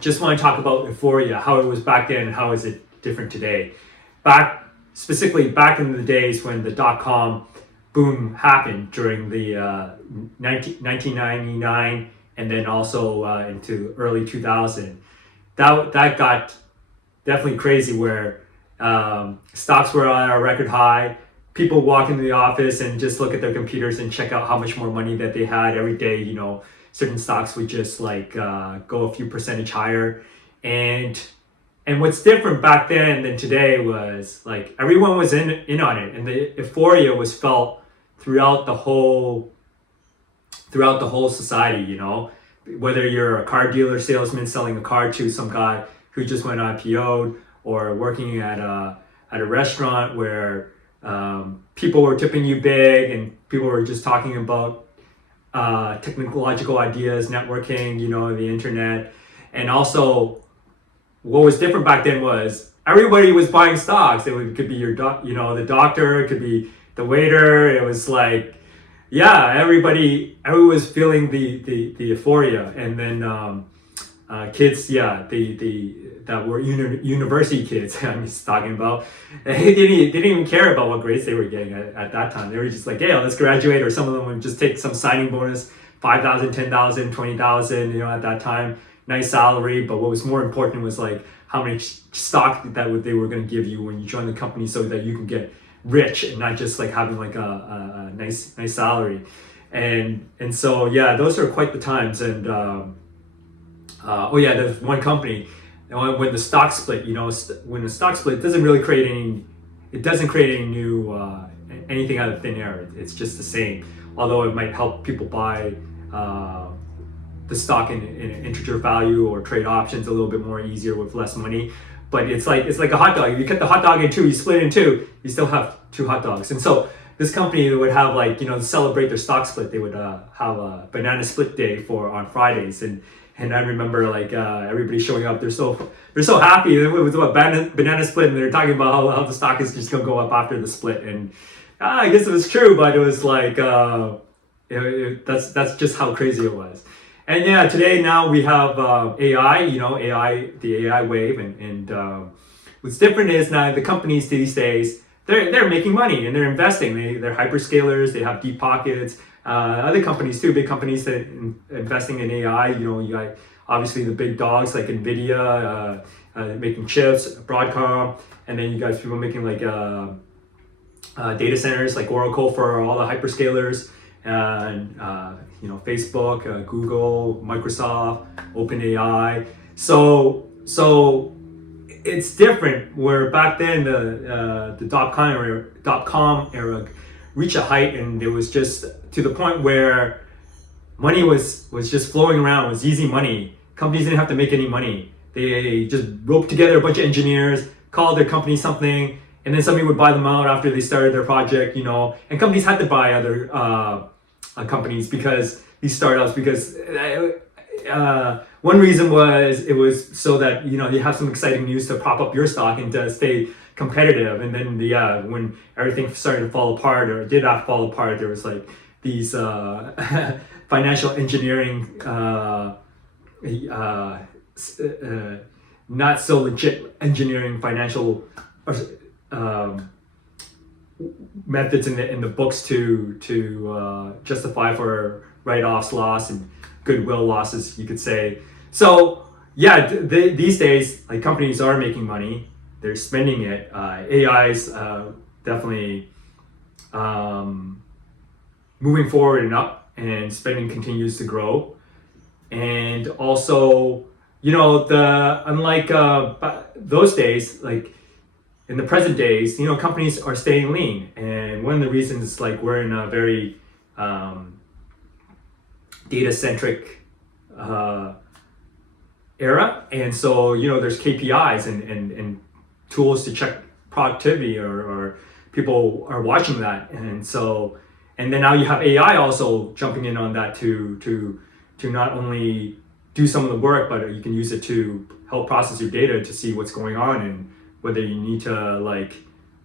Just want to talk about Euphoria, how it was back then and how is it different today. Specifically back in the days when the dot-com boom happened during the 1999 and then also into early 2000. That got definitely crazy where stocks were at a record high. People walk into the office and just look at their computers and check out how much more money that they had every day. Certain stocks would just go a few percentage higher. And what's different back then than today was like everyone was in on it, and the euphoria was felt throughout the whole society. Whether you're a car dealer salesman selling a car to some guy who just went IPO'd, or working at a restaurant where people were tipping you big and people were just talking about technological ideas, networking, the internet. And also what was different back then was everybody was buying stocks. It could be the doctor, it could be the waiter. It was like, everyone was feeling the euphoria. And then kids, that were university kids, I'm talking about, they didn't even care about what grades they were getting at that time. They were just like, let's graduate, or some of them would just take some signing bonus, 5,000, 10,000, 20,000, at that time, nice salary. But what was more important was like how much stock that they were going to give you when you join the company, so that you can get rich and not just like having like a nice salary. And so those are quite the times. And there's one company, and when the stock split, when the stock split, it doesn't create any new anything out of thin air. It's just the same, although it might help people buy the stock in integer value or trade options a little bit more easier with less money. But it's like a hot dog. If you cut the hot dog in two, you split it in two, you still have two hot dogs. And so this company would have to celebrate their stock split, they would have a banana split day on Fridays. And I remember everybody showing up. They're so happy. It was a banana split, and they're talking about how the stock is just gonna go up after the split. And I guess it was true, but it was like that's just how crazy it was. And today now we have AI. The AI wave, and what's different is now the companies these days they're making money and they're investing. They're hyperscalers. They have deep pockets. Other companies too, big companies that investing in AI. You got obviously the big dogs like Nvidia making chips, Broadcom, and then you got people making data centers like Oracle for all the hyperscalers, and Facebook, Google, Microsoft, OpenAI. So it's different. Where back then the dot-com era reached a height, and it was just to the point where money was just flowing around. It was easy money. Companies didn't have to make any money. They just roped together a bunch of engineers, called their company something, and then somebody would buy them out after they started their project. And companies had to buy other companies, because these startups, because one reason was it was so that you have some exciting news to prop up your stock and to stay competitive. And then when everything started to fall apart, or did not fall apart, there was like these financial engineering not so legit engineering financial methods in the books to justify for write-offs, loss, and goodwill losses, you could say. So these days, like, companies are making money. They're spending it. AI's definitely moving forward and up, and spending continues to grow. And also, unlike those days, like in the present days, companies are staying lean. And one of the reasons is like we're in a very data-centric era. And so, there's KPIs and tools to check productivity, or people are watching that. And so, and then now you have AI also jumping in on that to not only do some of the work, but you can use it to help process your data to see what's going on, and whether you need to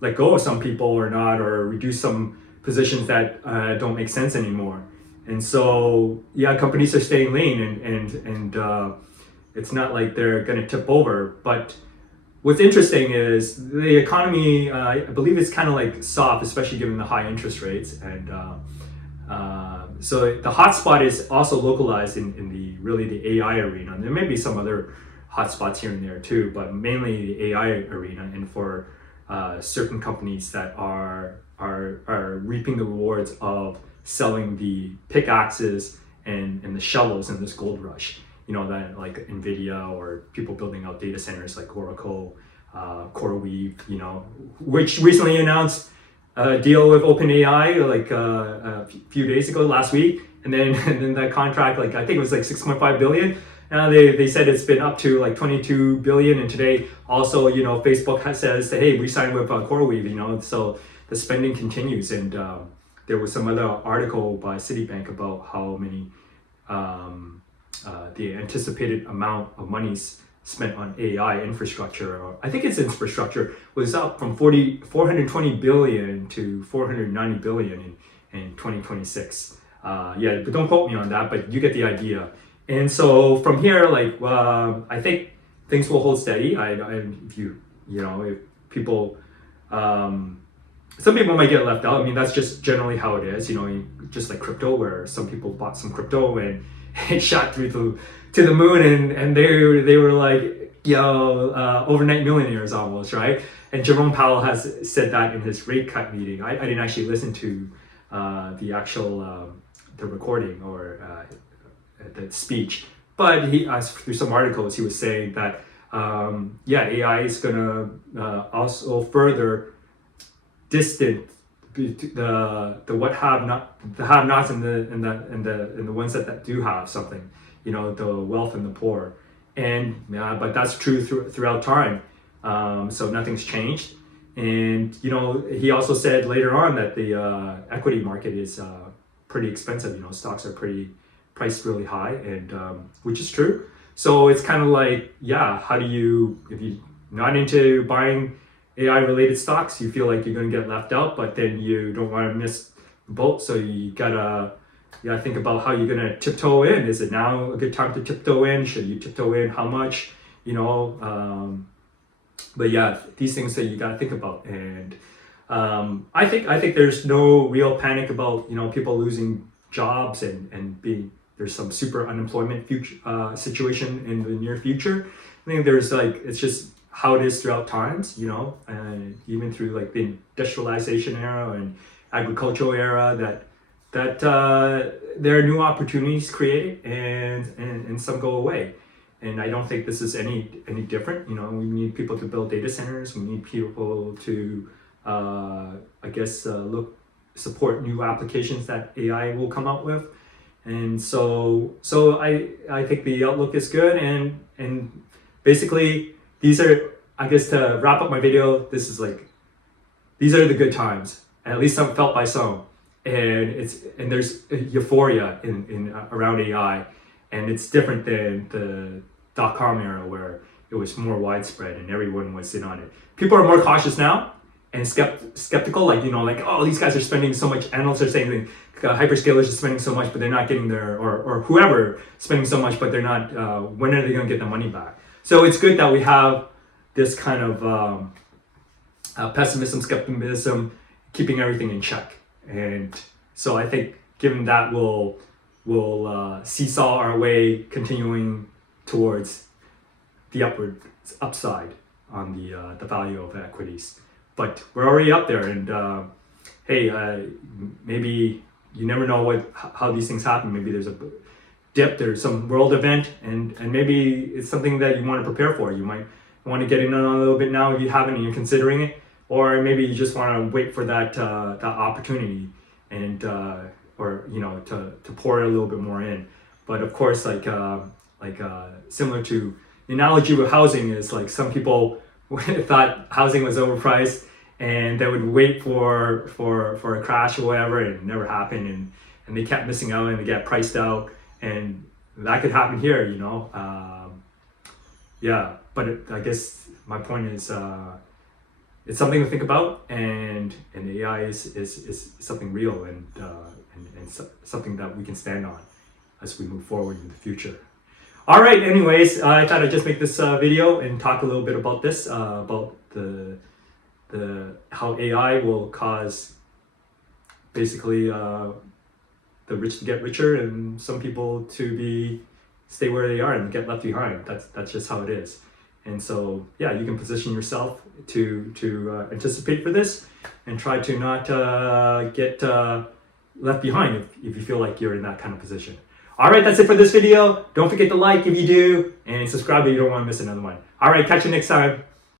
let go of some people or not, or reduce some positions that don't make sense anymore. And so companies are staying lean, and it's not like they're going to tip over. But what's interesting is the economy, I believe it's kind of like soft, especially given the high interest rates. And so the hotspot is also localized in the really the AI arena. And there may be some other hotspots here and there too, but mainly the AI arena, and for certain companies that are reaping the rewards of selling the pickaxes and the shovels in this gold rush. You know, that like Nvidia or people building out data centers like Oracle, CoreWeave, you know, which recently announced a deal with OpenAI like a few days ago, last week, and then that contract, like I think it was like 6.5 billion. Now they said it's been up to like 22 billion, and today also, you know, Facebook says, hey, we signed with CoreWeave, you know, so the spending continues. And there was some other article by Citibank about how many the anticipated amount of monies spent on AI infrastructure, or I think it's infrastructure, was up from 420 billion to 490 billion in 2026. Yeah, but don't quote me on that, but you get the idea. And so from here, like I think things will hold steady. If people, some people might get left out. I mean, that's just generally how it is. You know, just like crypto, where some people bought some crypto and it shot through to the moon, and they were like, overnight millionaires almost, right? And Jerome Powell has said that in his rate cut meeting. I didn't actually listen to the actual the recording or the speech, but through some articles he was saying that AI is gonna also further distant the have-nots and the ones that do have something, you know, the wealth and the poor. And but that's true throughout time. So nothing's changed. And you know, he also said later on that the equity market is pretty expensive. You know, stocks are pretty priced really high, and which is true. So it's kind of like, how do you, if you're not into buying AI related stocks, you feel like you're going to get left out, but then you don't want to miss the boat. So you gotta think about how you're going to tiptoe in. Is it now a good time to tiptoe in? Should you tiptoe in? How much? You know, but yeah, these things that you got to think about. And I think there's no real panic about, you know, people losing jobs and being, there's some super unemployment situation in the near future. I think there's like, it's just how it is throughout times, you know, and even through like the industrialization era and agricultural era, that there are new opportunities created, and some go away. And I don't think this is any different. You know, we need people to build data centers. We need people to, support new applications that AI will come out with. And so I think the outlook is good. And basically, these are, I guess, to wrap up my video, this is like, these are the good times, at least some felt by some. And there's euphoria in around AI, and it's different than the .com era where it was more widespread and everyone was in on it. People are more cautious now and skeptical, like, you know, like, oh, these guys are spending so much. Analysts are saying hyperscalers are spending so much, but they're not getting their, or whoever spending so much, but they're not. When are they going to get their money back? So it's good that we have this kind of pessimism, skepticism, keeping everything in check. And so I think given that, we'll seesaw our way, continuing towards the upside on the value of equities. But we're already up there, and maybe you never know how these things happen. Maybe there's a dip, there's some world event, and maybe it's something that you want to prepare for. You might want to get in on a little bit now if you haven't and you're considering it, or maybe you just want to wait for that opportunity, and or you know, to pour a little bit more in. But of course, like similar to the analogy with housing, is like some people thought housing was overpriced and they would wait for a crash or whatever, and it never happened, and they kept missing out and they get priced out, and that could happen here, you know. But I guess my point is, it's something to think about, and the AI is something real, and something that we can stand on as we move forward in the future. All right. Anyways, I thought I'd just make this video and talk a little bit about this, about the how AI will cause basically the rich to get richer and some people to stay where they are and get left behind. That's just how it is. And so yeah, you can position yourself to anticipate for this and try to not get left behind if you feel like you're in that kind of position. All right, that's it for this video. Don't forget to like if you do and subscribe if you don't want to miss another one. All right, catch you next time.